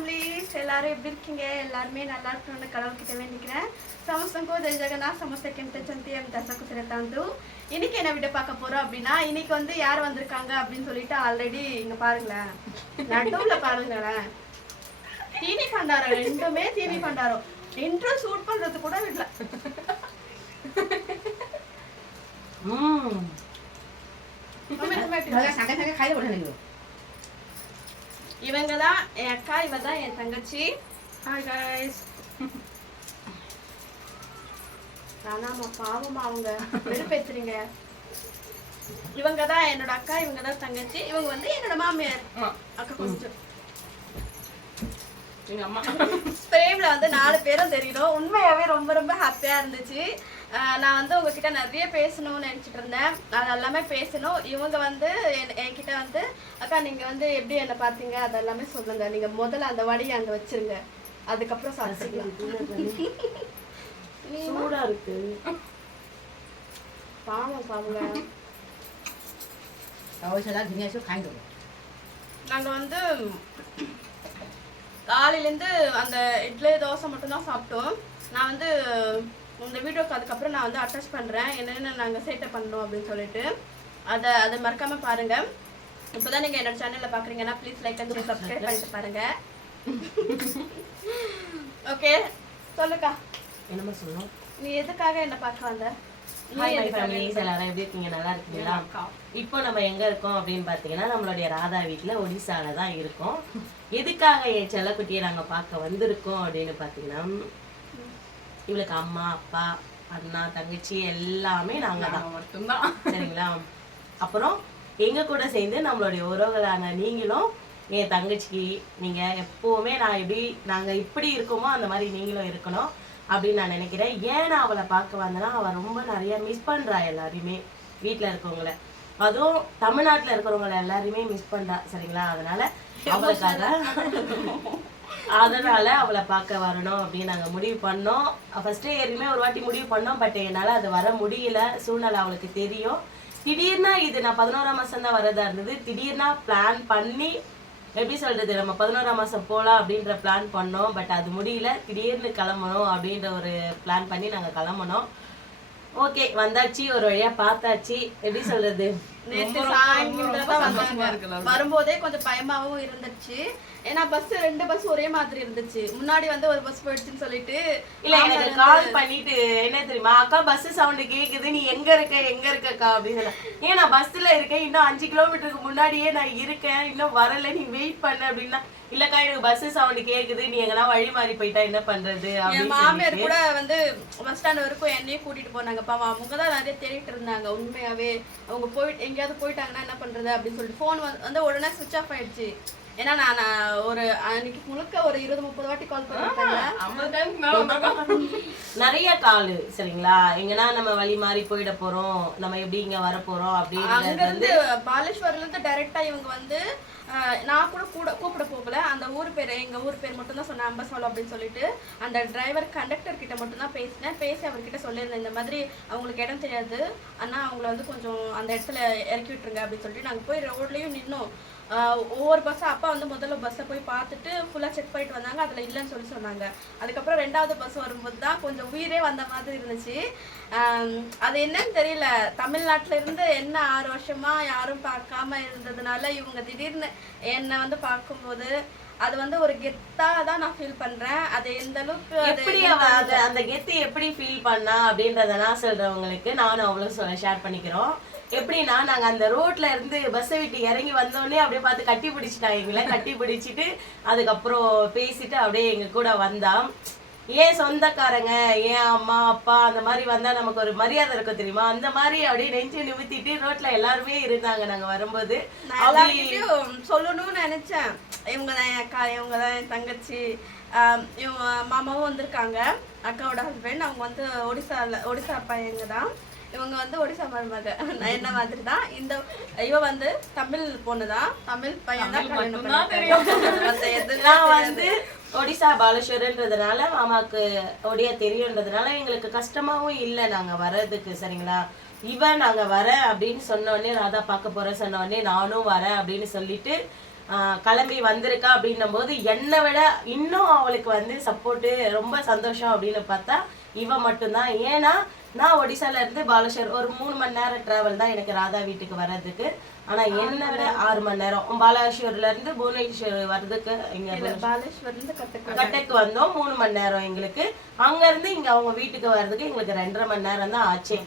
Families எல்லாரும் எப்படி இருக்கீங்க எல்லாருமே நல்லா இருக்கணும்னு கடவுள்கிட்ட வேண்டிக்கிறேன் ಸಮಸ್ತಂಕೋ ಜೈ ಜಗನ್ನಾಥ್ ಸಮಸ್ತಕ್ಕೆ ಚಂತಿ ಅಂತ ದಸಕು தாந்து இன்னைக்கு என்ன வீடியோ பார்க்க போறோம் அப்படின்னா இன்னைக்கு வந்து யார் வந்திருக்காங்க அப்படின்னு சொல்லிட்டு ஆல்ரெடி இங்க பாருங்களேன் நடுவுல பாருங்களேன் தீனி பண்டாரம் ரெண்டுமே தீனி பண்டாரம் இன்ட்ரோ ஷூட் பண்றது கூட விடல ம் மம்மி, நம்ம எப்படி? நல்லா சண்டை சண்டை கையில் போட்டு நினைக்கிறோம் இவங்க தான் என் அக்கா இவ தான் என் தங்கச்சி. ஹாய் காய்ஸ் ஆனாமா பாவமா அவங்க வெறுப்பேத்துறீங்க. இவங்க தான் என்னோட அக்கா இவங்க தான் தங்கச்சி. இவங்க வந்து என்னோட மாமியார். அக்கா கொஞ்சம். எங்கள் அம்மா. ஃப்ரேம்ல வந்து நாலு பேரும் தெரியணும் உண்மையாவே ரொம்ப ரொம்ப ஹாப்பியா இருந்துச்சு. நான் வந்து உங்ககிட்ட நிறைய பேசணும்னு நினைச்சிட்டு இருந்தேன். அது எல்லாமே பேசணும். இவங்க வந்து என்- என்கிட்ட வந்து அக்கா நீங்க வந்து எப்படி என்ன பாத்தீங்க அதெல்லாமே சொல்லுங்க. நீங்க முதல்ல அந்த வடியை அங்க வச்சிருங்க. அதுக்கப்புறம் சாப்பிட்டுக்கலாம். நீ சூடாக இருக்கு. பாவம் பாவங்க. அவசரம் கிரியாசும் காய்ந்து நாங்க வந்து காலையிலேருந்து அந்த இட்லி தோசை மட்டும்தான் சாப்பிட்டோம். நான் வந்து இந்த வீடியோக்கு அதுக்கப்புறம் நான் வந்து அட்டாச் பண்ணுறேன் என்னென்ன நாங்கள் சேட்டை பண்ணோம் அப்படின்னு சொல்லிட்டு. அதை அதை மறக்காம பாருங்க. இப்போதான் நீங்கள் என்னோட சேனலில் பார்க்குறீங்கன்னா ப்ளீஸ் லைக் அண்ட் சப்ஸ்கிரைப் பண்ணிட்டு பாருங்க. ஓகே சொல்லுக்கா. என்னம்மா சொல்லணும்? நீ எதுக்காக என்ன பார்க்க வந்த? எல்லாரும் எப்படி இருக்கீங்க? நல்லா இருக்கீங்களா? இப்போ நம்ம எங்க இருக்கோம் அப்படின்னு பார்த்தீங்கன்னா நம்மளுடைய ராதா வீட்டில் ஒடிசால தான் இருக்கோம். எதுக்காக என் செல்லக்குட்டியை நாங்க பார்க்க வந்திருக்கோம் அப்படின்னு பார்த்தீங்கன்னா இவளுக்கு அம்மா அப்பா அண்ணா தங்கச்சி எல்லாமே நாங்க தான். மட்டும்தான். சரிங்களா? அப்புறம் எங்க கூட சேர்ந்து நம்மளுடைய உறவுகளான நீங்களும் என் தங்கச்சிக்கு நீங்க எப்பவுமே நான் எப்படி நாங்க இப்படி இருக்கோமோ அந்த மாதிரி நீங்களும் இருக்கணும் அப்படின்னு நான் நினைக்கிறேன். ஏன் நான் அவளை பார்க்க வந்தேன்னா அவள் ரொம்ப நிறைய மிஸ் பண்றா எல்லாரையுமே வீட்ல இருக்கவங்கள. அதுவும் தமிழ்நாட்டுல இருக்கிறவங்கள எல்லாரையுமே மிஸ் பண்றா சரிங்களா? அதனால அவளுக்காக அதனால அவளை பார்க்க வரணும் அப்படின்னு நாங்க முடிவு பண்ணோம். ஃபர்ஸ்டே ஏற்கனவே ஒரு வாட்டி முடிவு பண்ணோம் பட் என்னால அது வர முடியல. சூழ்நிலை அவளுக்கு தெரியும். திடீர்னா இது நான் பதினோராம் மாசம் தான் வரதா இருந்தது. திடீர்னா பிளான் பண்ணி எப்படி சொல்றது நம்ம பதினோராம் மாசம் போலாம் அப்படின்ற பிளான் பண்ணோம் பட் அது முடியல. திடீர்னு கிளம்பணும் அப்படின்ற ஒரு பிளான் பண்ணி நாங்க கிளம்பணும் ஓகே வந்தாச்சு ஒரு வழியா பார்த்தாச்சு. எப்படி சொல்றது? வரும்போதே கொஞ்சம் பயமாவும் இருந்துச்சு. ஏன்னா பஸ் ரெண்டு பஸ் ஒரே மாதிரி இருந்துச்சு. முன்னாடி வந்து ஒரு பஸ் போயிடுச்சுன்னு சொல்லிட்டு இல்ல எனக்கு கால் பண்ணிட்டு என்ன தெரியுமா அக்கா பஸ் சவுண்ட் கேக்குது நீ எங்க இருக்க எங்க இருக்கக்கா? அப்படின்னு சொன்னா ஏன் நான் பஸ்ல இருக்கேன் இன்னும் அஞ்சு கிலோமீட்டருக்கு முன்னாடியே நான் இருக்கேன் இன்னும் வரல நீ வெயிட் பண்ண அப்படின்னா. இல்லக்கா எனக்கு பஸ் சவுண்ட் கேக்குது நீ எங்கன்னா வழி மாறி போயிட்டா என்ன பண்றது? என் மாமியார் கூட வந்து பஸ் ஸ்டாண்ட் வரைக்கும் என்னையும் கூட்டிட்டு போனாங்க. பாவம் அவங்க தான் நிறைய தேடிட்டு இருந்தாங்க உண்மையாவே. அவங்க போயிட்டு எங்கேயாவது போயிட்டாங்கன்னா என்ன பண்றது அப்படின்னு சொல்லிட்டு ஃபோன் வந்து உடனே சுவிச் ஆஃப் ஆயிடுச்சு. ஏன்னா நான் ஒரு அன்னைக்கு முழுக்க ஒரு இருபது முப்பது வாட்டி கால் பண்ணிருக்கேன் நிறைய கால் சரிங்களா? எங்கன்னா நம்ம வழி மாறி போயிட போறோம். நம்ம எப்படி இங்க வர போறோம் இருந்து பாலேஸ்வர்ல இருந்து டைரக்டா இவங்க வந்து நான் கூட கூட கூப்பிட போகல. அந்த ஊர் பேர் எங்கள் ஊர் பேர் மட்டும் தான் சொன்னேன் அம்பசாலம் அப்படின்னு சொல்லிட்டு. அந்த டிரைவர் கண்டக்டர் கிட்ட மட்டும் தான் பேசினேன். பேசி அவர்கிட்ட சொல்லியிருந்தேன் இந்த மாதிரி அவங்களுக்கு இடம் தெரியாது. ஆனால் அவங்கள வந்து கொஞ்சம் அந்த இடத்துல இறக்கி விட்டுருங்க அப்படின்னு சொல்லிட்டு. நாங்கள் போய் ரோட்லேயும் நின்னோம். ஒவ்வொரு பஸ்ஸை அப்பா வந்து முதல்ல பஸ்ஸை போய் பார்த்துட்டு ஃபுல்லாக செக் பண்ணிட்டு வந்தாங்க. அதில் இல்லைன்னு சொல்லி சொன்னாங்க. அதுக்கப்புறம் ரெண்டாவது பஸ் வரும்போது தான் கொஞ்சம் உயிரே வந்த மாதிரி இருந்துச்சு. அது என்னன்னு தெரியல. தமிழ்நாட்டுல இருந்து என்ன ஆறு வருஷமாக யாரும் பார்க்காம இருந்ததுனால இவங்க திடீர்னு என்னை வந்து பார்க்கும்போது அது வந்து ஒரு கெத்தா தான் நான் ஃபீல் பண்றேன். அது எந்த அளவுக்கு எப்படி அது அந்த கெத்து எப்படி ஃபீல் பண்ணா அப்படின்றத நான் சொல்றவங்களுக்கு நானும் அவ்வளவு சொல்ல ஷேர் பண்ணிக்கிறோம். எப்படின்னா நாங்க அந்த ரோட்ல இருந்து பஸ்ஸை விட்டு இறங்கி வந்தோடனே அப்படியே பார்த்து கட்டி பிடிச்சிட்டாங்க எங்களை. கட்டி பிடிச்சிட்டு அதுக்கப்புறம் பேசிட்டு அப்படியே எங்க கூட வந்தா ஏன் சொந்தக்காரங்க ஏன் அம்மா அப்பா அந்த மாதிரி வந்தா நமக்கு ஒரு மரியாதை இருக்கும் தெரியுமா? அந்த மாதிரி அப்படியே நெஞ்சு நிமித்திட்டு ரோட்ல எல்லாருமே இருந்தாங்க நாங்க வரும்போது. சொல்லணும்னு நினைச்சேன். இவங்க தான் என் அக்கா இவங்க தான் என் தங்கச்சி. இவங்க மாமாவும் வந்திருக்காங்க. அக்காவோட ஹஸ்பண்ட் அவங்க வந்து ஒடிசால ஒடிசா பையங்க தான். இவங்க வந்து ஒடிசா மருமக. நான் என்ன மாதிரி தான்? இந்த இவ வந்து தமிழ் பொண்ணு தான். தமிழ் பையன் தான் கல்யாணம். வந்து ஒடிசா பாலேஸ்வரன்றதுனால மாமாவுக்கு ஒடியா தெரியுன்றதுனால எங்களுக்கு கஷ்டமாவும் இல்லை. நாங்கள் வர்றதுக்கு சரிங்களா? இவன் நாங்கள் வரேன் அப்படின்னு சொன்னோடனே நான் தான் பார்க்க போகிறேன் சொன்னோடனே நானும் வரேன் அப்படின்னு சொல்லிட்டு கிளம்பி வந்திருக்கா அப்படின்னும் போது என்னை விட இன்னும் அவளுக்கு வந்து சப்போர்ட்டு ரொம்ப சந்தோஷம் அப்படின்னு பார்த்தா இவன் மட்டும்தான். ஏன்னா நான் ஒடிசால இருந்து பாலேஸ்வர் ஒரு மூணு மணி நேரம் டிராவல் தான் எனக்கு ராதா வீட்டுக்கு வர்றதுக்கு. ஆனா என்னை விட ஆறு மணி நேரம். பாலேஸ்வர்ல இருந்து புவனேஸ்வர் வர்றதுக்கு இங்க கட்டக்கு வந்தோம். மூணு மணி நேரம் எங்களுக்கு. அங்க இருந்து இங்க அவங்க வீட்டுக்கு வர்றதுக்கு எங்களுக்கு ரெண்டரை மணி நேரம் தான் ஆச்சு.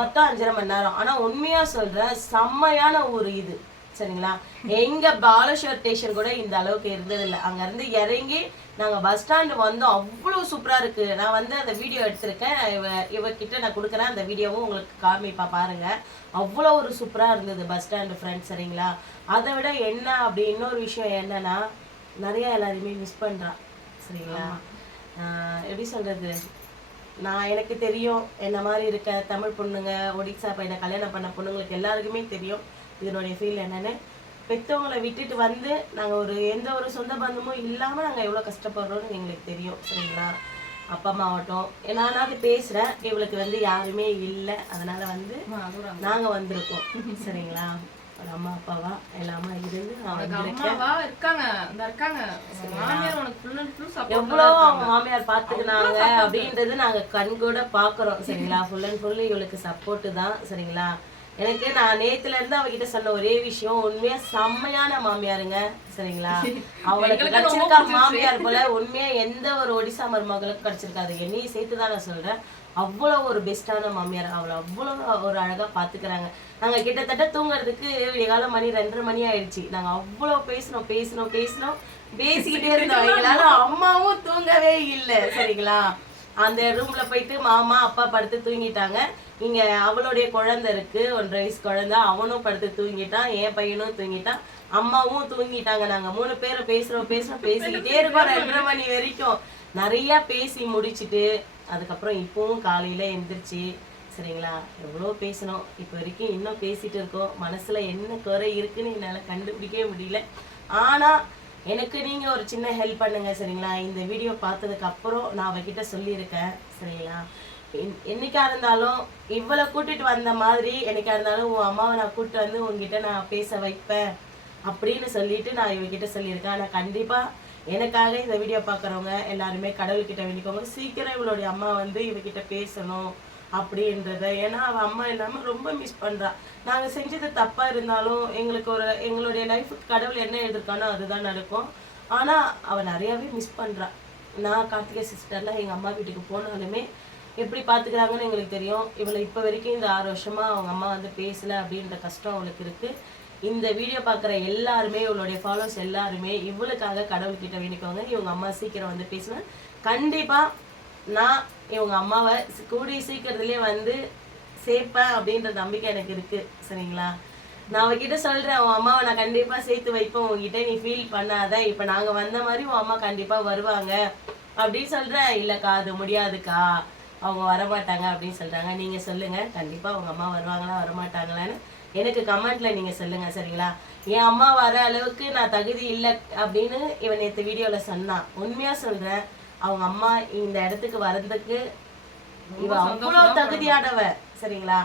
மொத்தம் அஞ்சரை மணி நேரம். ஆனா உண்மையா சொல்றேன் செம்மையான ஊர் இது. சரிங்களா? எங்க பாலேஸ்வர் ஸ்டேஷன் கூட இந்த அளவுக்கு இருந்தது இல்லை அங்க இருந்து இறங்கி நாங்க பஸ் ஸ்டாண்ட் வந்தோம். அவ்வளவு சூப்பரா இருக்கு. நான் வந்து அந்த வீடியோ எடுத்திருக்கேன். இவ இவகிட்ட நான் கொடுக்குறேன். அந்த வீடியோவும் உங்களுக்கு காமிப்பா பாருங்க. அவ்வளோ ஒரு சூப்பரா இருந்தது பஸ் ஸ்டாண்டு ஃப்ரெண்ட்ஸ் சரிங்களா? அதை விட என்ன அப்படி இன்னொரு விஷயம் என்னன்னா நிறைய எல்லாருமே மிஸ் பண்றான். சரிங்களா? எப்படி சொல்றது? நான் எனக்கு தெரியும் என்ன மாதிரி இருக்க தமிழ் பொண்ணுங்க ஒடிசா பையனை கல்யாணம் பண்ண பொண்ணுங்களுக்கு எல்லாருக்குமே தெரியும். இதனுடைய ஃபீல் என்னன்னு. பெற்றவங்களை விட்டுட்டு வந்து நாங்கள் ஒரு எந்த ஒரு சொந்த பந்தமும் இல்லாமல் நாங்கள் எவ்வளோ கஷ்டப்படுறோம்னு எங்களுக்கு தெரியும் சரிங்களா? அப்பா அம்மா ஆகட்டும். நான் அது பேசுகிறேன் இவளுக்கு வந்து யாருமே இல்லை. அதனால வந்து நாங்கள் வந்திருக்கோம் சரிங்களா? ஒரு அம்மா அப்பாவா? எல்லாமா இருந்து எவ்வளோ அவங்க மாமியார் பாத்துக்கினாங்க அப்படின்றது நாங்க கண் கூட பாக்குறோம் சரிங்களா? ஃபுல் அண்ட் ஃபுல் இவளுக்கு சப்போர்ட் தான் சரிங்களா? எனக்கு நான் நேத்துல இருந்து அவகிட்ட சொன்ன ஒரே விஷயம் உண்மையா செம்மையான மாமியாருங்க. சரிங்களா? அவளுக்கு கிடைச்சிருக்கா மாமியார் போல உண்மையா எந்த ஒரு ஒடிசா மருமகளுக்கும் கிடைச்சிருக்காது. என்னையும் சேர்த்து தான் நான் சொல்றேன். அவ்வளோ ஒரு பெஸ்டான மாமியார். அவளை அவ்வளோ ஒரு அழகா பாத்துக்கிறாங்க. நாங்க கிட்டத்தட்ட தூங்குறதுக்கு விடியகாலம் மணி ரெண்டரை மணி ஆயிடுச்சு. நாங்க அவ்வளோ பேசினோம் பேசினோம் பேசினோம். பேசிக்கிட்டே இருந்தோம். எங்களால அம்மாவும் தூங்கவே இல்லை. சரிங்களா? அந்த ரூம்ல போயிட்டு மாமா அப்பா படுத்து தூங்கிட்டாங்க. இங்க அவளுடைய குழந்தை இருக்கு ஒன்றரை வயசு குழந்தை. அவனும் படுத்து தூங்கிட்டான் என் பையனும் தூங்கிட்டான். அம்மாவும் தூங்கிட்டாங்க நாங்க. மூணு பேரும் பேசுறோம் பேசுறோம் பேசிக்கிட்டே இருக்கோம். ரெண்டரை மணி வரைக்கும். நிறைய பேசி முடிச்சிட்டு அதுக்கப்புறம் இப்பவும் காலையில எந்திரிச்சு சரிங்களா? எவ்வளோ பேசணும் இப்போ வரைக்கும் இன்னும் பேசிட்டு இருக்கோம். மனசுல என்ன குறை இருக்குன்னு என்னால் கண்டுபிடிக்கவே முடியல. ஆனா எனக்கு நீங்கள் ஒரு சின்ன ஹெல்ப் பண்ணுங்க சரிங்களா? இந்த வீடியோ பார்த்ததுக்கு அப்புறம் நான் அவகிட்ட சொல்லியிருக்கேன் சரிங்களா? என்- என்னைக்கா இருந்தாலும் இவ்வளோ கூட்டிட்டு வந்த மாதிரி என்னைக்கா இருந்தாலும் உன் அம்மாவை நான் கூப்பிட்டு வந்து உங்ககிட்ட நான் பேச வைப்பேன் அப்படின்னு சொல்லிட்டு நான் இவகிட்ட சொல்லியிருக்கேன். ஆனால் கண்டிப்பாக எனக்காக இந்த வீடியோ பார்க்குறவங்க எல்லாருமே கடவுள்கிட்ட வேண்டிக்கோங்க. சீக்கிரம் இவளுடைய அம்மா வந்து இவகிட்ட பேசணும். அப்படின்றத. ஏன்னா அவ அம்மா இல்லாம ரொம்ப மிஸ் பண்றா. நாங்க செஞ்சது தப்பா இருந்தாலும் எங்களுக்கு ஒரு எங்களுடைய லைஃபுக்கு கடவுள் என்ன எழுதிருக்கானோ அதுதான் நடக்கும். ஆனா அவ நிறையவே மிஸ் பண்றா. நான் கார்த்திகை சிஸ்டர்லாம் எங்க அம்மா வீட்டுக்கு போனாலுமே எப்படி பாத்துக்கிறாங்கன்னு எங்களுக்கு தெரியும். இவளை இப்ப வரைக்கும் இந்த ஆறு வருஷமா அவங்க அம்மா வந்து பேசல அப்படின்ற கஷ்டம் அவளுக்கு இருக்கு. இந்த வீடியோ பார்க்குற எல்லாருமே இவளுடைய ஃபாலோஸ் எல்லாருமே இவளுக்காக கடவுள்கிட்ட வேண்டிக்கோங்க இவங்க அம்மா சீக்கிரம் வந்து பேசினா கண்டிப்பா நான் இவங்க அம்மாவை கூடிய சீக்கிரத்துலேயே வந்து சேர்ப்பேன் அப்படின்ற நம்பிக்கை எனக்கு இருக்கு சரிங்களா? நான் அவகிட்ட சொல்றேன் உன் அம்மாவை நான் கண்டிப்பா சேர்த்து வைப்பேன் உங்ககிட்ட நீ ஃபீல் பண்ணாத. இப்ப நாங்க வந்த மாதிரி உன் அம்மா கண்டிப்பா வருவாங்க. அப்படின்னு சொல்றேன். இல்லக்கா அது முடியாதுக்கா. அவங்க வரமாட்டாங்க. அப்படின்னு சொல்றாங்க. நீங்க சொல்லுங்க. கண்டிப்பா உங்க அம்மா வருவாங்களா வரமாட்டாங்களான்னு எனக்கு கமெண்ட்ல நீங்க சொல்லுங்க சரிங்களா? என் அம்மா வர அளவுக்கு நான் தகுதி இல்லை அப்படின்னு இவன் நேற்று வீடியோல சொன்னான். உண்மையா சொல்றேன். அவங்க அம்மா இந்த இடத்துக்கு வர்றதுக்கு இவ அவ்வளவு தகுதியானவ சரிங்களா?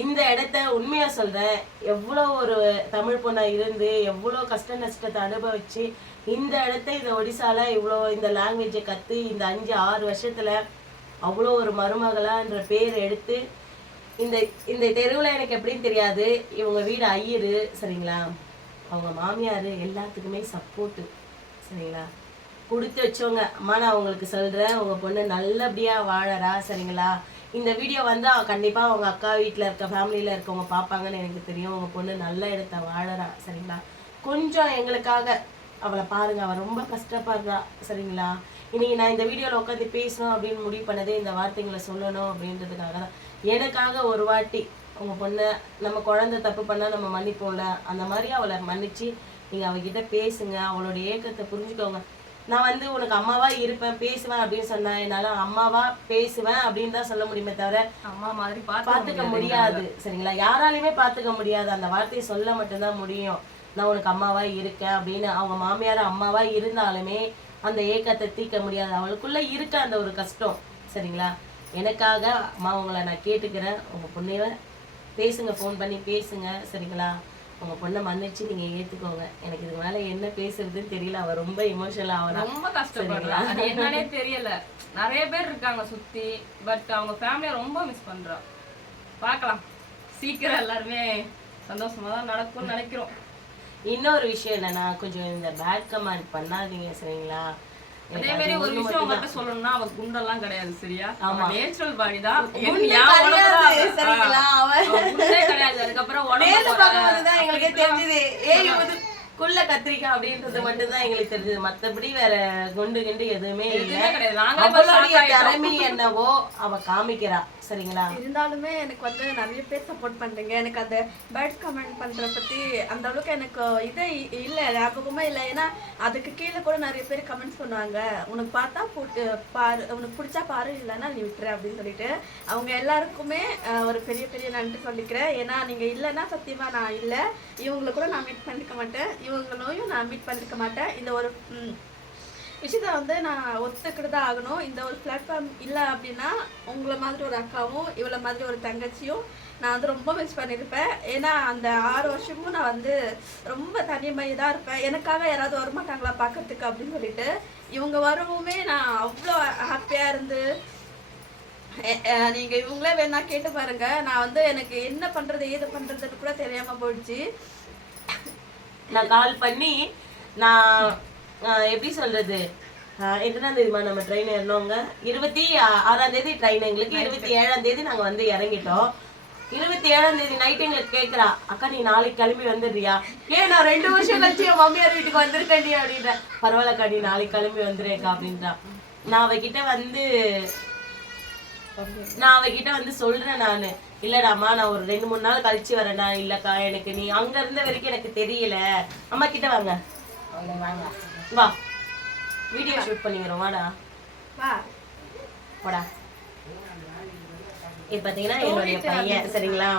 இந்த இடத்த உண்மையா சொல்றேன். எவ்வளவு ஒரு தமிழ் பொண்ணா இருந்து எவ்வளவு கஷ்ட நஷ்டத்தை அனுபவிச்சு இந்த இடத்த இந்த ஒடிசால இவ்வளோ இந்த லாங்குவேஜை கத்து இந்த அஞ்சு ஆறு வருஷத்துல அவ்வளோ ஒரு மருமகளான்ற பேர் எடுத்து இந்த இந்த தெருவுல எனக்கு எப்படின்னு தெரியாது. இவங்க வீடு ஐயரு சரிங்களா? அவங்க மாமியார் எல்லாத்துக்குமே சப்போர்ட்டு சரிங்களா? கொடுத்து வச்சவங்க. அம்மா நான் உங்களுக்கு சொல்கிறேன் உங்கள் பொண்ணு நல்லபடியாக வாழறா சரிங்களா? இந்த வீடியோ வந்து கண்டிப்பாக கண்டிப்பா அவங்க அக்கா வீட்டில் இருக்க ஃபேமிலியில் இருக்கவங்க பார்ப்பாங்கன்னு எனக்கு தெரியும். உங்கள் பொண்ணு நல்ல இடத்த வாழறா சரிங்களா? கொஞ்சம் எங்களுக்காக அவளை பாருங்க. அவள் ரொம்ப கஷ்டப்படுறா சரிங்களா? இன்னைக்கு நான் இந்த வீடியோவில் உட்காந்து பேசணும் அப்படின்னு முடிவு பண்ணதே இந்த வார்த்தைங்களை சொல்லணும் அப்படின்றதுக்காக தான். எனக்காக ஒரு வாட்டி உங்கள் பொண்ணை நம்ம குழந்தை தப்பு பண்ணால் நம்ம மன்னிப்போம்ல? அந்த மாதிரி அவளை மன்னிச்சு நீங்கள் அவகிட்ட பேசுங்க. அவளோட ஏக்கத்தை புரிஞ்சுக்கோங்க. நான் வந்து உனக்கு அம்மாவா இருப்பேன் பேசுவேன் அப்படின்னு சொன்னா என்னால அம்மாவா பேசுவேன் அப்படின்னு தான் சொல்ல முடியுமே தவிர அம்மா மாதிரி பாத்துக்க முடியாது சரிங்களா? யாராலையுமே பாத்துக்க முடியாது. அந்த வார்த்தையை சொல்ல மட்டும்தான் முடியும். நான் உனக்கு அம்மாவா இருக்கேன் அப்படின்னு அவங்க மாமியார் அம்மாவா இருந்தாலுமே அந்த ஏக்கத்தை தீர்க்க முடியாது. அவளுக்குள்ள இருக்க அந்த ஒரு கஷ்டம். சரிங்களா? எனக்காக அம்மா உங்களை நான் கேட்டுக்கிறேன். உங்க பொண்ணைய பேசுங்க ஃபோன் பண்ணி பேசுங்க. சரிங்களா? உங்க பொண்ணை மன்னிச்சு நீங்க ஏத்துக்கோங்க. எனக்கு இதுக்கு மேல என்ன பேசுறதுன்னு தெரியல. அவ ரொம்ப இமோஷனல் ஆவறா. ரொம்ப கஷ்டப்படுறா. அது என்னன்னே தெரியல. நிறைய பேர் இருக்காங்க சுத்தி. பட் அவங்க ஃபேமிலியை ரொம்ப மிஸ் பண்றா. பார்க்கலாம். சீக்கிரம் எல்லாருமே சந்தோஷமா தான் நடக்கும்னு நினைக்கிறோம். இன்னொரு விஷயம் என்னன்னா கொஞ்சம் இந்த பேட் கமெண்ட் பண்ணாதீங்க சரிங்களா? அதே மாதிரி ஒரு விஷயம். உங்கள்கிட்ட சொல்லணும்னா அவ குண்டெல்லாம் கிடையாது சரியா ஆமா. நேச்சுரல் பாடி தான். சரிங்களா? கிடையாது அதுக்கப்புறம் உடம்பு எங்களுக்கே தெரிஞ்சது ஏய் குள்ள கத்திரிக்காய் அப்படின்றது மட்டும்தான் எங்களுக்கு தெரிஞ்சது. மத்தபடி வேற குண்டு கிண்டு எதுவுமே அவளுடைய. திறமை என்னவோ அவ காமிக்கிறா. சரிங்களா? இருந்தாலுமே எனக்கு வந்து நிறைய பேர் சப்போர்ட் பண்றீங்க. எனக்கு அந்த பேட் கமெண்ட் பண்ற பத்தி அந்த அளவுக்கு எனக்கு இதே இ- இல்ல ஞாபகமே இல்லை. ஏன்னா அதுக்கு கீழே கூட நிறைய பேர் கமெண்ட்ஸ் பண்ணுவாங்க. உனக்கு பார்த்தா போட்டு பாரு உனக்கு பிடிச்சா பாரு இல்லைன்னா நீ விட்டுரு அப்படின்னு சொல்லிட்டு. அவங்க எல்லாருக்குமே ஒரு பெரிய பெரிய நன்றி சொல்லிக்கிறேன். ஏன்னா நீங்க இல்லைன்னா சத்தியமா நான் இல்லை. இவங்களை கூட நான் மீட் பண்ணிருக்க மாட்டேன். இவங்களையும் நான் மீட் பண்ணிருக்க மாட்டேன். இந்த ஒரு விஷயத்தை விஷயத்த வந்து நான் ஒத்துக்கிட்டு தான் ஆகணும். இந்த ஒரு பிளாட்ஃபார்ம் இல்லை அப்படின்னா உங்களை மாதிரி ஒரு அக்காவும் இவளை மாதிரி ஒரு தங்கச்சியும் நான் வந்து ரொம்ப மிஸ் பண்ணியிருப்பேன் ஏன்னா அந்த ஆறு வருஷமும் நான் வந்து ரொம்ப தனிமையாக தான் இருப்பேன். எனக்காக யாராவது வரமாட்டாங்களா பார்க்கறதுக்கு அப்படின்னு சொல்லிட்டு இவங்க வரவுமே நான் அவ்வளோ ஹாப்பியாக இருந்து நீங்கள் இவங்களே வேணா கேட்டு பாருங்கள் நான் வந்து எனக்கு என்ன பண்ணுறது ஏது பண்ணுறதுன்னு கூட தெரியாமல் போயிடுச்சு. நான் கால் பண்ணி நான் எப்படி சொல்றது? எத்தனாம் தேதிமா நம்ம ட்ரெயின் ஏறினோங்க இருபத்தி ஆறாம் தேதி ட்ரெயின் எங்களுக்கு. இருபத்தி ஏழாம் தேதி நாங்க வந்து இறங்கிட்டோம். இருபத்தி ஏழாம் தேதி நைட் எங்களுக்கு கேக்குறா அக்கா நீ நாளைக்கு கிளம்பி வந்துடுறியா? ஏன் நான் ரெண்டு வருஷம் கழிச்சு என் மாமியார் வீட்டுக்கு வந்திருக்கேன் அப்படின்ற. பரவாயில்லக்கா நீ நாளைக்கு கிளம்பி வந்துருக்கா அப்படின்றா. நான் அவகிட்ட வந்து நான் அவகிட்ட வந்து சொல்றேன் நானு. இல்லடாமா நான் ஒரு ரெண்டு மூணு நாள் கழிச்சு வரேன்டா. இல்லக்கா எனக்கு நீ அங்க இருந்த வரைக்கும் எனக்கு தெரியல. அம்மா கிட்ட வாங்க. வா. வீடியோ ஷூட் பண்ணிக்கிறோம். வாடா. வா. வாடா. இப்போ பார்த்தீங்கன்னா என்னுடைய பையன். சரிங்களா?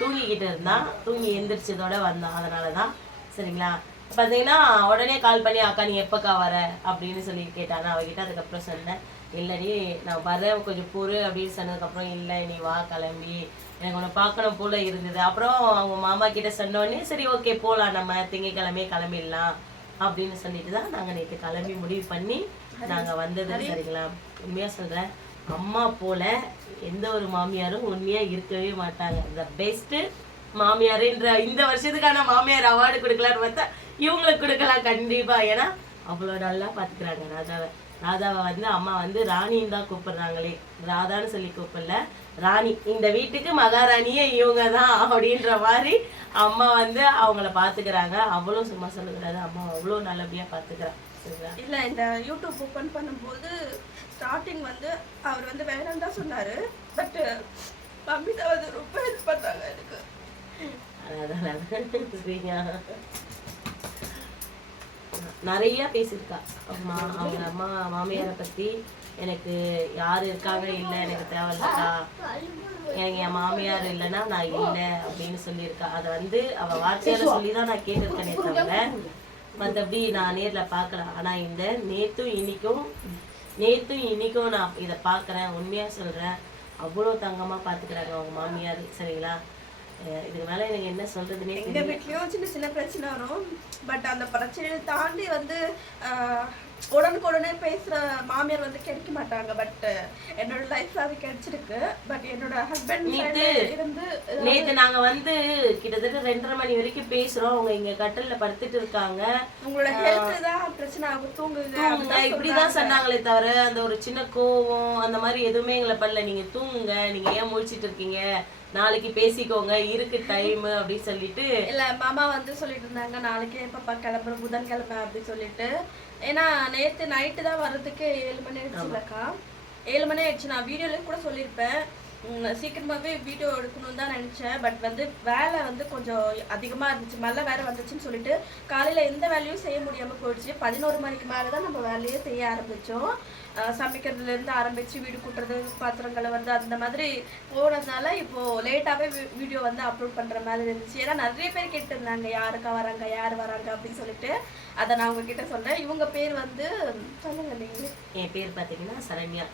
தூங்கிக்கிட்டு இருந்தான் தூங்கி எந்திரிச்சதோட வந்தான். அதனால தான் சரிங்களா? பார்த்தீங்கன்னா உடனே கால் பண்ணி அக்கா நீ எப்பக்கா வர? அப்படின்னு சொல்லி கேட்டானா. அவகிட்ட அதுக்கப்புறம் சொன்னேன். இல்லடி நான் வரேன் கொஞ்சம் பொறு அப்படின்னு சொன்னதுக்கப்புறம் இல்லை நீ வா கிளம்பி. எனக்கு உன்னை பார்க்கணும் போல இருந்தது. அப்புறம் அவங்க மாமா கிட்ட சொன்னோடனே சரி ஓகே போகலாம் நம்ம திங்கக்கிழமையே கிளம்பிடலாம். அப்படின்னு சொல்லிட்டு தான் நாங்கள் நேற்று கிளம்பி முடிவு பண்ணி நாங்கள் வந்தது. சரிங்களா? உண்மையாக சொல்கிறேன் அம்மா போல எந்த ஒரு மாமியாரும் உண்மையா இருக்கவே மாட்டாங்க. த பெஸ்ட் மாமியாருன்ற இந்த வருஷத்துக்கான மாமியார் அவார்டு கொடுக்கலான்னு பார்த்தா இவங்களுக்கு கொடுக்கலாம் கண்டிப்பா. ஏன்னா அவ்வளோ நல்லா பார்த்துக்கிறாங்க ராதாவை ராதாவை வந்து அம்மா வந்து ராணின்னு தான் கூப்பிடுறாங்களே. ராதான்னு சொல்லி கூப்பிடல. ராணி இந்த வீட்டுக்கு மகாராணியே இவங்க தான் அப்படின்ற மாதிரி அம்மா வந்து அவங்கள பார்த்துக்கிறாங்க அவ்வளோ சும்மா சொல்லக்கூடாது. அம்மா அவ்வளோ நல்லபடியாக பார்த்துக்கிறாங்க இல்ல இந்த யூடியூப் ஓபன் பண்ணும்போது ஸ்டார்டிங் வந்து அவர் வந்து வேணாம் தான் சொன்னாரு. பட் மம்மி தான் வந்து ரொம்ப ஹெல்ப் பண்ணாங்க எனக்கு. அதான் சரிங்க நிறைய பேசியிருக்கா. அம்மா அவங்க அம்மா மாமியாரை பத்தி எனக்கு யார் இருக்காங்க இல்லை எனக்கு தேவையில்லக்கா. எனக்கு என் மாமியார் இல்லைன்னா நான் இல்லை அப்படின்னு சொல்லியிருக்கா. அதை வந்து அவ வார்த்தையால சொல்லி தான் நான் கேட்டிருக்கேனே தவிர மற்றபடி நான் நேரில் பார்க்கலாம் ஆனால் இந்த நேற்றும் இன்னைக்கும் நேற்றும் இன்னைக்கும் நான் இதை பார்க்குறேன் உண்மையாக சொல்கிறேன் அவ்வளோ தங்கமாக பார்த்துக்கிறாங்க அவங்க மாமியார் சரிங்களா? இதுக்கு மேல எனக்கு என்ன சொல்றதுன்னே எங்க வீட்லயும் சின்ன சின்ன பிரச்சனை வரும். பட் அந்த பிரச்சனையை தாண்டி வந்து உடனுக்குடனே பேசுற மாமியார் வந்து கிடைக்க மாட்டாங்க பட் என்னோட லைஃப்ல அது கிடைச்சிருக்கு. பட் என்னோட ஹஸ்பண்ட் நேத்து இருந்து நேத்து நாங்க வந்து கிட்டத்தட்ட ரெண்டரை மணி வரைக்கும் பேசுறோம். அவங்க இங்க கட்டல்ல படுத்துட்டு இருக்காங்க. உங்களோட ஹெல்த் தான் பிரச்சனை ஆகும். தூங்குங்க இப்படிதான் சொன்னாங்களே தவிர அந்த ஒரு சின்ன கோவம் அந்த மாதிரி எதுவுமே எங்களை பண்ணல. நீங்க தூங்குங்க. நீங்க ஏன் முழிச்சிட்டு இருக்கீங்க? நாளைக்கு பேசிக்கோங்க. இருக்கு டைம் அப்படின்னு சொல்லிட்டு இல்ல மாமா வந்து சொல்லிட்டு இருந்தாங்க நாளைக்கே பாப்பா கிளம்புற புதன்கிழமை அப்படின்னு சொல்லிட்டு. ஏன்னா நேத்து நைட்டு தான் வர்றதுக்கு ஏழு மணி ஆயிடுச்சுலக்கா ஏழு மணி ஆயிடுச்சு. நான் வீடியோல கூட சொல்லியிருப்பேன். உம், சீக்கிரமாவே வீடியோ எடுக்கணும்னு தான் நினைச்சேன். பட் வந்து வேலை வந்து கொஞ்சம் அதிகமா இருந்துச்சு. மழை வேற வந்துச்சுன்னு சொல்லிட்டு காலையில எந்த வேலையும் செய்ய முடியாம போயிடுச்சு. பதினோரு மணிக்கு மேல தான் நம்ம வேலையே செய்ய ஆரம்பிச்சோம். சமைக்கிறதுலேருந்து சமைக்கிறதுல இருந்து ஆரம்பிச்சு வீடு கூட்டுறது பாத்திரங்களை வந்து அந்த மாதிரி போனதுனால இப்போ லேட்டாவே வீடியோ வந்து அப்லோட் பண்ற மாதிரி இருந்துச்சு. ஏன்னா நிறைய பேர் கேட்டிருந்தாங்க யாருக்கா வராங்க யார் வராங்க அப்படின்னு சொல்லிட்டு. அதை நான் உங்ககிட்ட சொன்னேன். இவங்க பேர் வந்து சொல்லுங்க நீங்களே. என் பேர் பாத்தீங்கன்னா சரண்யா.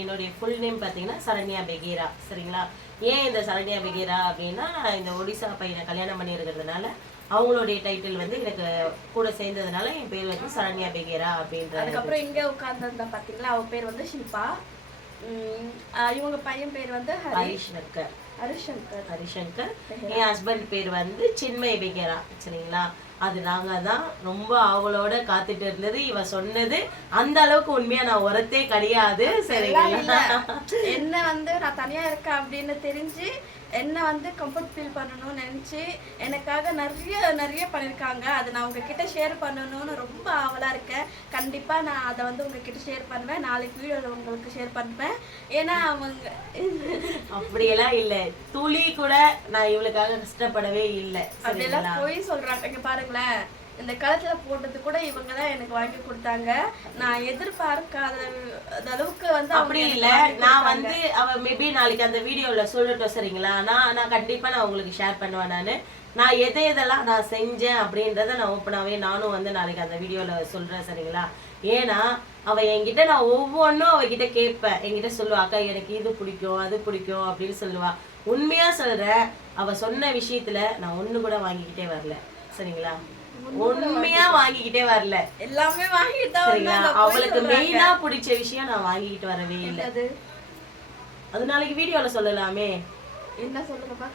என்னுடைய ஃபுல் நேம் பார்த்தீங்கன்னா சரண்யா பெகீரா. சரிங்களா? ஏன் இந்த சரண்யா பெகீரா அப்படின்னா இந்த ஒடிசா பையனை கல்யாணம் பண்ணியிருக்கிறதுனால அவங்களுடைய டைட்டில் வந்து எனக்கு கூட சேர்ந்ததுனால என் பேர் வந்து சரண்யா பெகேரா அப்படின்ற அதுக்கப்புறம் இங்க உட்கார்ந்திருந்தா பாத்தீங்களா? அவ பேர் வந்து ஷில்பா. இவங்க பையன் பேர் வந்து ஹரி. ஹரிஷங்கர். ஹரிசங்கர் ஹரிசங்கர் என் ஹஸ்பண்ட் பேர் வந்து சின்மய் பெகேரா சரிங்களா? அது நாங்க தான் ரொம்ப ஆவலோட காத்துட்டு இருந்தது. இவ சொன்னது அந்த அளவுக்கு உண்மையா நான் உரத்தே கிடையாது. சரிங்களா? என்ன வந்து நான் தனியா இருக்கேன் அப்படின்னு தெரிஞ்சு என்ன வந்து கம்ஃபர்ட் ஃபீல் பண்ணணும்னு நினைச்சு எனக்காக நிறைய நிறைய பண்ணிருக்காங்க. அதை நான் உங்ககிட்ட ஷேர் பண்ணணும்னு ரொம்ப ஆவலா இருக்கேன். கண்டிப்பா நான் அதை வந்து உங்ககிட்ட ஷேர் பண்ணுவேன். நாளைக்கு வீடியோல உங்களுக்கு ஷேர் பண்ணுவேன். ஏன்னா அவங்க அப்படியெல்லாம் இல்ல. துளி கூட நான் இவளுக்காக கஷ்டப்படவே இல்லை. அப்படியெல்லாம் போய் சொல்றாங்க. இங்க பாருங்களேன். இந்த காலத்துல போட்டது கூட இவங்க தான் எனக்கு வாங்கி கொடுத்தாங்க. நான் எதிர்பார்க்காத அளவுக்கு வந்து அப்படி இல்ல. நான். வந்து அவ மேபி நாளைக்கு அந்த வீடியோல சொல்லட்டும் சரிங்களா? நான் நான் கண்டிப்பா நான் உங்களுக்கு ஷேர் பண்ணுவேன் நானு. நான் எதை எதெல்லாம் நான் செஞ்சேன் அப்படின்றத நான் ஓப்பனாவே நானும் வந்து நாளைக்கு அந்த வீடியோல சொல்றேன் சரிங்களா? ஏன்னா அவ என்கிட்ட நான் ஒவ்வொன்றும் அவகிட்ட கேட்பேன். என்கிட்ட சொல்லுவா அக்கா எனக்கு இது பிடிக்கும் அது பிடிக்கும் அப்படின்னு சொல்லுவா. உண்மையா சொல்றேன் அவ சொன்ன விஷயத்துல நான் ஒண்ணு கூட வாங்கிக்கிட்டே வரல சரிங்களா? உண்மையா வாங்கிக்கிட்டே வரல. எல்லாமே வாங்கிட்டு தான் அவளுக்கு. மெயினா பிடிச்ச விஷயம் நான் வாங்கிக்கிட்டு வரவே இல்லை? அது நாளைக்கு வீடியோல சொல்லலாமே.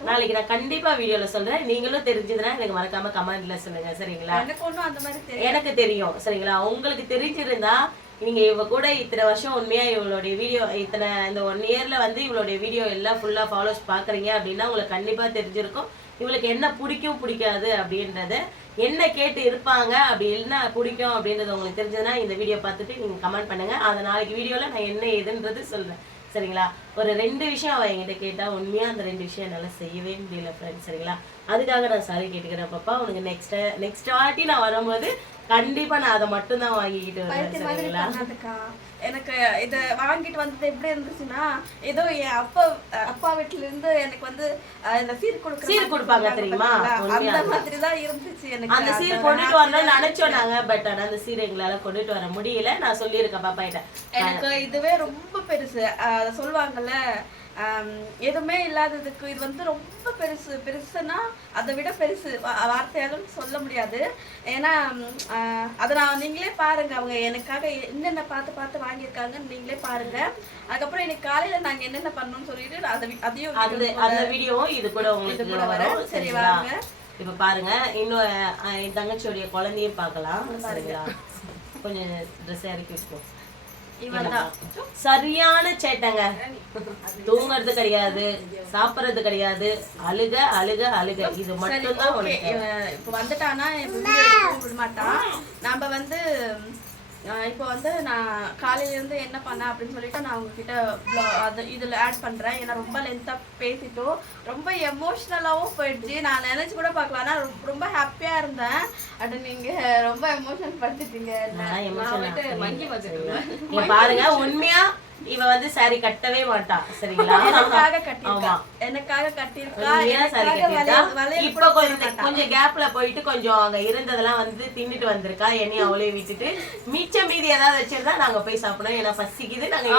நாளைக்கு நான் கண்டிப்பா வீடியோல சொல்றேன். நீங்களும் தெரிஞ்சதுன்னா எனக்கு மறக்காம கமெண்ட்ல சொல்லுங்க சரிங்களா? எனக்கு தெரியும் சரிங்களா? உங்களுக்கு தெரிஞ்சிருந்தா நீங்க இவ கூட இத்தனை வருஷம் உண்மையா இவளுடைய வீடியோ இத்தனை இந்த ஒன் இயர்ல வந்து இவளுடைய வீடியோ எல்லாம் ஃபுல்லா ஃபாலோஸ் பாக்குறீங்க அப்படின்னா உங்களுக்கு கண்டிப்பா தெரிஞ்சிருக்கும். இவளுக்கு என்ன பிடிக்கும் பிடிக்காது அப்படின்றத என்ன கேட்டு இருப்பாங்க அப்படி என்ன பிடிக்கும் அப்படின்றது உங்களுக்கு தெரிஞ்சதுன்னா இந்த வீடியோ பார்த்துட்டு நீங்க கமெண்ட் பண்ணுங்க. அதை நாளைக்கு வீடியோல நான் என்ன ஏதுன்றது சொல்றேன். சரிங்களா? ஒரு ரெண்டு விஷயம் அவ என்கிட்ட கேட்டா உண்மையா அந்த ரெண்டு விஷயம் என்னால செய்யவே முடியல ஃப்ரெண்ட்ஸ் சரிங்களா? அதுக்காக நான் சாரி கேட்டுக்கிறேன் பாப்பா. உனக்கு நெக்ஸ்ட் நெக்ஸ்ட் வாட்டி நான் வரும்போது கண்டிப்பா நான் அதை மட்டும் தான் வாங்கிக்கிட்டு எனக்கு இத வாங்கிட்டு வந்தது எப்படி இருந்துச்சுன்னா ஏதோ என் அப்பா அப்பா வீட்டுல இருந்து எனக்கு வந்து இந்த சீர் கொடுக்குற சீர் கொடுப்பாங்க தெரியுமா? அந்த மாதிரி தான் இருந்துச்சு எனக்கு. அந்த சீர் கொண்டுட்டு வரணும்னு நினைச்சோம் நாங்க பட் ஆனா அந்த சீர் எங்களால கொண்டுட்டு வர முடியல. நான் சொல்லியிருக்கேன் பாப்பா கிட்ட. எனக்கு இதுவே ரொம்ப பெருசு. சொல்லுவாங்கல்ல எதுவுமே இல்லாததுக்கு இது வந்து ரொம்ப பெருசு பெருசுன்னா அதை விட பெருசு. வார்த்தையாலும் சொல்ல முடியாது. ஏன்னா அதை நான் நீங்களே பாருங்க. அவங்க எனக்காக என்னென்ன பார்த்து பார்த்து வாங்கியிருக்காங்கன்னு நீங்களே பாருங்க. அதுக்கப்புறம் இன்னைக்கு காலையில நாங்க என்னென்ன பண்ணோம்னு சொல்லிட்டு அதை அதையும் அந்த வீடியோவும் இது கூட உங்களுக்கு கூட வரும். சரி, வாங்க. இப்ப பாருங்க இன்னும் என் தங்கச்சியோடைய குழந்தையும் பார்க்கலாம் சரிங்களா? கொஞ்சம் ட்ரெஸ் இறக்கி வச்சுக்கோ. இவன் தான் சரியான சேட்டைங்க. தூங்குறது கிடையாது சாப்பிடுறது கிடையாது. அழுக அழுக அழுக. இது சரி மட்டும் தான் ஓகே உனக்கு இப்போ வந்துட்டானா விட மாட்டான். நம்ம வந்து இப்போ வந்து நான் காலையில இருந்து என்ன பண்ணேன் அப்படின்னு சொல்லிட்டு நான் உங்ககிட்ட அது இதில் ஆட் பண்ணுறேன் ஏன்னா ரொம்ப லென்த்தாக பேசிட்டோம். ரொம்ப எமோஷ்னலாகவும் போயிடுச்சு. நான் நினச்சி கூட பார்க்கலாம் ஆனால் ரொம்ப- ஹாப்பியாக இருந்தேன். அது நீங்கள் ரொம்ப எமோஷனல் படுத்திட்டீங்க. பாருங்க உண்மையா இவ வந்து saree கட்டவே மாட்டா சரிங்களா? எனக்காக கட்டியிருக்கா. ஆமா. எனக்காக saree எனக்காக இப்ப கொஞ்சம். கொஞ்சம் கேப்ல போயிட்டு கொஞ்சம் அங்க இருந்ததெல்லாம் வந்து தின்னுட்டு வந்திருக்கா என்னையும் அவளே விட்டுட்டு. மிச்சம் மீதி ஏதாவது வச்சிருந்தா நாங்க போய் சாப்பிடணும். ஏன்னா பசிக்குது. நாங்க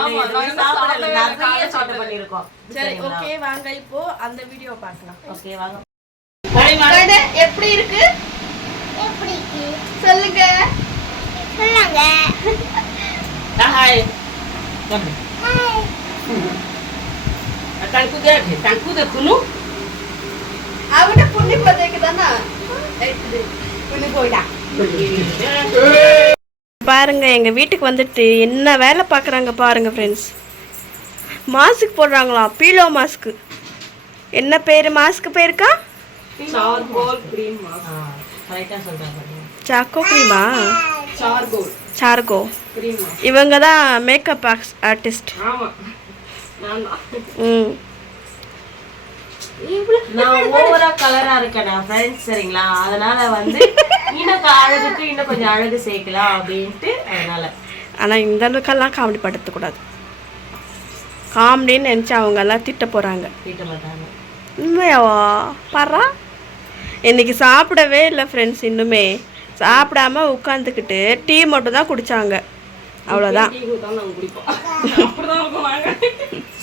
சாப்பிடல. நிறைய சாப்பிட்டது. பண்ணிருக்கோம் சரி ஓகே வாங்க இப்போ அந்த வீடியோ பார்க்கலாம். ஓகே வாங்க. எப்படி இருக்கு? சொல்லுங்க. Hai. Akan ku dia kunu. அவன புண்ணி பதேக்கு தானா Kunu boy dah. பாருங்க எங்க வீட்டுக்கு வந்துட்டு என்ன வேலை பார்க்குறாங்க பாருங்க ஃப்ரெண்ட்ஸ் மாஸ்க் போடுறாங்களாம் பீலோ மாஸ்க் என்ன பேரு? மாஸ்க் பேருக்கா? சார்கோல் கிரீம் மாஸ்க் கரெக்டா சொல்றாங்க சாக்கோ க்ரீமா சார்கோல் சார்கோ. இவங்க தான் மேக்கப் ஆர்டிஸ்ட் ம். நான் ஓவரா கலரா இருக்கேன் ஃப்ரெண்ட்ஸ் சரிங்களா? அதனால வந்து இன்னும் க- அழகுக்கு இன்னும் கொஞ்சம் அழகு சேர்க்கலாம் அப்படின்ட்டு அதனால. ஆனால் இந்த அளவுக்கெல்லாம் காமெடி படுத்தக்கூடாது காமெடின்னு நினச்சி அவங்க எல்லாம் திட்ட போகிறாங்க தீட்ட மாட்டாங்க. உண்மையாவா? பாரா? இன்னைக்கு சாப்பிடவே இல்லை ஃப்ரெண்ட்ஸ் இன்னுமே. சாப்பிடாம உட்காந்துக்கிட்டு டீ மட்டும் தான் குடித்தாங்க அவ்வளோதான்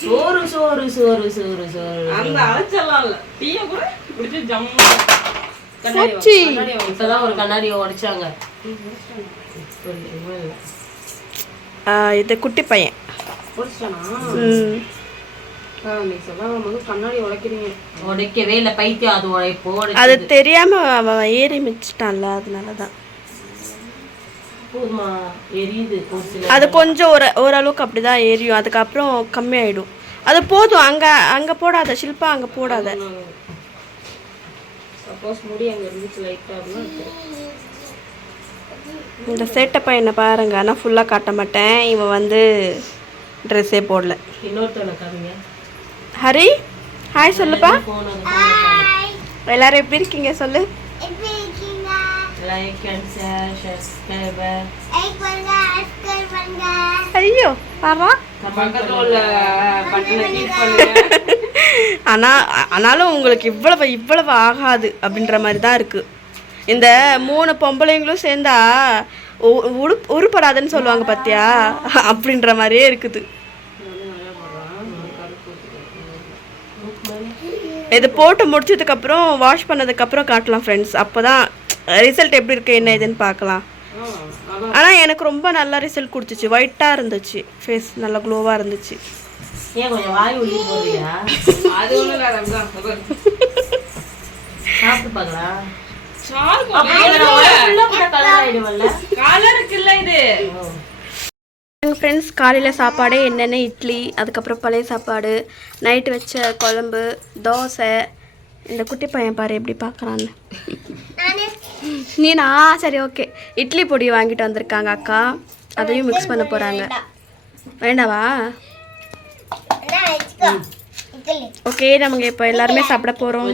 சோறு சோறு சோறு சோறு சோறு. அந்த அலைச்சல்லாம் இல்ல. டீயை கூட குடிச்சு ஜம்மு கண்ணாடி வாங்க, போச்சு. கண்ணாடி வாங்க. இப்பதான் ஒரு கண்ணாடியை உடைச்சாங்க. ஆ, இது குட்டி பையன். கண்ணாடி உடைக்கிறீங்க. உடைக்கவே இல்லை பைத்தியம். அது உடைப்போ அது தெரியாம அவன் ஏறி மிச்சிட்டான்ல அதனால தான் போதுமா எரியுது அது கொஞ்சம் ஒரு ஓரளவுக்கு அப்படிதான் எரியும். அதுக்கப்புறம் கம்மியாயிடும். அது போதும் அங்க அங்க போடாத ஷில்பா அங்க போடாத. சப்போஸ் முடி அங்க இருந்துச்சு லைட்டா அப்படின்னா இந்த சேட்டை பையனை பாருங்க. ஆனால் ஃபுல்லாக காட்ட மாட்டேன். இவன் வந்து ட்ரெஸ்ஸே போடல. இன்னொருத்தவனை காமிங்க ஹரி ஹாய் சொல்லுப்பா. எல்லாரும் எப்படி இருக்கீங்க சொல்லு. லைக் அண்ட் ஷேர் சப்ஸ்கிரைபர் ஐயோ பண்ணுங்க. ஆனால் ஆனாலும் உங்களுக்கு இவ்வளவு இவ்வளவு ஆகாது அப்படின்ற மாதிரி தான் இருக்கு. இந்த மூணு பொம்பளைங்களும் சேர்ந்தா உருப்படாதுன்னு சொல்லுவாங்க பார்த்தியா அப்படின்ற மாதிரியே இருக்குது. இது போட்டு முடிச்சதுக்கு அப்புறம் வாஷ் பண்ணதுக்கு அப்புறம் காட்டலாம் ஃப்ரெண்ட்ஸ் அப்பதான் ரிசல்ட் எப்படி இருக்கு என்ன ஏதுன்னு பார்க்கலாம். ஆனா எனக்கு ரொம்ப நல்ல ரிசல்ட் கொடுத்துச்சு. ஒயிட்டா இருந்துச்சு. ஃபேஸ் நல்லா க்ளோவா இருந்துச்சு. கலருக்கு இல்ல இது. எங்கள் ஃப்ரெண்ட்ஸ் காலையில் சாப்பாடே என்னென்ன இட்லி அதுக்கப்புறம் பழைய சாப்பாடு நைட்டு வச்ச குழம்பு தோசை. இந்த குட்டி பையன் பாரு எப்படி பார்க்குறான்னு நீனா சரி ஓகே இட்லி பொடி வாங்கிட்டு வந்திருக்காங்க அக்கா. அதையும் மிக்ஸ் பண்ண போகிறாங்க வேண்டாவா? ஓகே நமக்கு இப்போ எல்லாருமே சாப்பிட போகிறோம்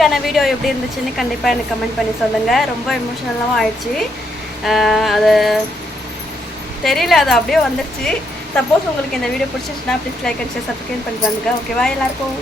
இன்றைக்கான வீடியோ எப்படி இருந்துச்சுன்னு கண்டிப்பாக எனக்கு கமெண்ட் பண்ணி சொல்லுங்கள் ரொம்ப எமோஷனலாகவும் ஆயிடுச்சு. அது தெரியல அது அப்படியே வந்துருச்சு. சப்போஸ் உங்களுக்கு இந்த video பிடிச்சிருச்சுன்னா please like and share subscribe பண்ணி வந்துங்க ஓகேவா எல்லாருக்கும்?